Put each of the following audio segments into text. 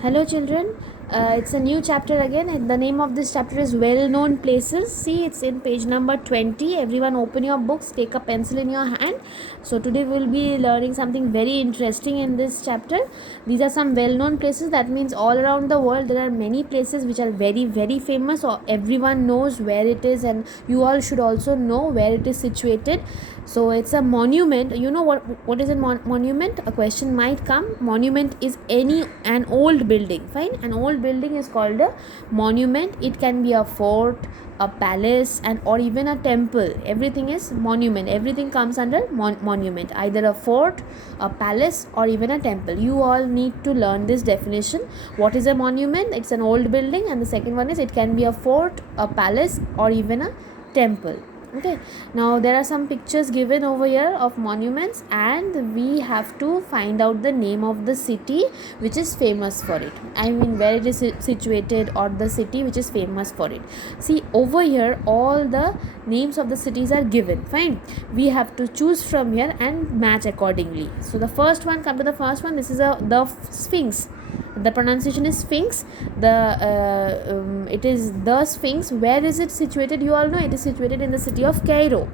Hello, children. It's a new chapter again, and the name of this chapter is Well Known Places. See, it's in page number 20. Everyone, open your books, take a pencil in your hand. So, today we'll be learning something very interesting in this chapter. These are some well known places. That means all around the world there are many places which are very, very famous, or everyone knows where it is, and you all should also know where it is situated. So it's a monument. You know what is a monument? A question might come. Monument is an old building. Fine, an old building is called a monument. It can be a fort, a palace, and or even a temple. Everything is monument. Everything comes under monument, either a fort, a palace, or even a temple. You all need to learn this definition. What is a monument? It's an old building, and the second one is it can be a fort, a palace, or even a temple. Okay, now there are some pictures given over here of monuments, and we have to find out the name of the city which is famous for it. I mean, where it is situated, or the city which is famous for it. See, over here all the names of the cities are given. Fine, we have to choose from here and match accordingly. So the first one, come to the first one. This is the Sphinx. The pronunciation is Sphinx. It is the Sphinx. Where is it situated? You all know it is situated in the city of Cairo.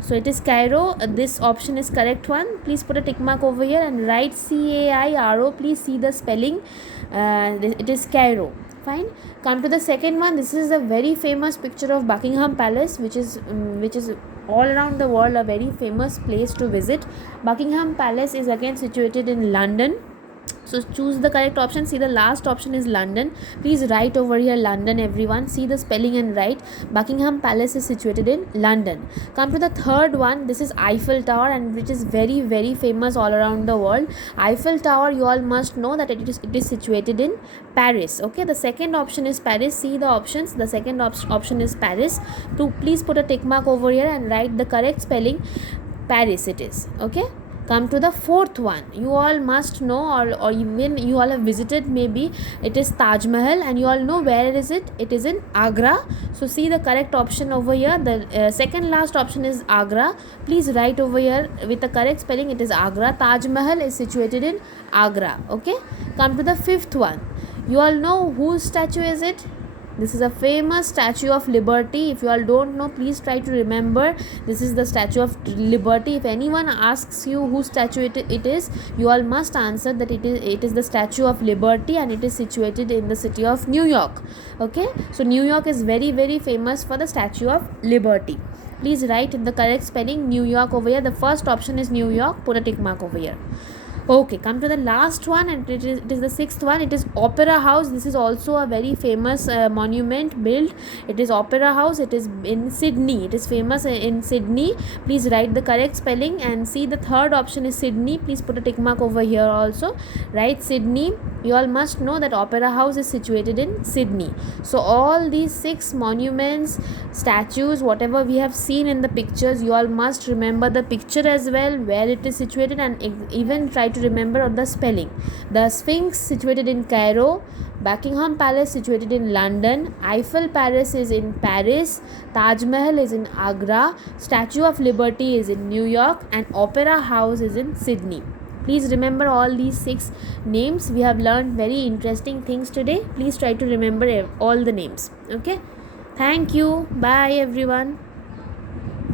So it is Cairo. This option is correct one. Please put a tick mark over here and write Cairo. Please see the spelling. It is Cairo. Fine. Come to the second one. This is a very famous picture of Buckingham Palace, which is all around the world a very famous place to visit. Buckingham Palace is again situated in London. So choose the correct option. See, the last option is London. Please write over here London, everyone. See the spelling and write. Buckingham Palace is situated in London. Come to the third one. This is Eiffel Tower, and which is very, very famous all around the world. Eiffel Tower, you all must know that it is situated in Paris. Okay, the second option is Paris. See the options. The second option is Paris. So please put a tick mark over here and write the correct spelling. Paris it is. Okay. Come to the fourth one. You all must know, or even you all have visited, maybe it is Taj Mahal, and you all know where is it. It is in Agra. So see the correct option over here. The second last option is Agra. Please write over here with the correct spelling. It is Agra. Taj Mahal is situated in Agra. Okay. Come to the fifth one. You all know whose statue is it? This is a famous Statue of Liberty. If you all don't know, please try to remember. This is the Statue of Liberty. If anyone asks you whose statue it is, you all must answer that it is the Statue of Liberty, and it is situated in the city of New York. Okay, so New York is very, very famous for the Statue of Liberty. Please write the correct spelling New York over here. The first option is New York. Put a tick mark over here. Okay, come to the last one, and it is the sixth one. It is Opera House. This is also a very famous monument built. It is Opera House. It is in Sydney. It is famous in Sydney. Please write the correct spelling, and see the third option is Sydney. Please put a tick mark over here also. Write Sydney. You all must know that Opera House is situated in Sydney. So all these 6 monuments, statues, whatever we have seen in the pictures, you all must remember the picture as well, where it is situated, and even try to remember the spelling. The Sphinx situated in Cairo, Buckingham Palace situated in London, Eiffel Palace is in Paris, Taj Mahal is in Agra, Statue of Liberty is in New York, and Opera House is in Sydney. Please remember all these 6 names. We have learned very interesting things today. Please try to remember all the names. Okay, thank you. Bye everyone.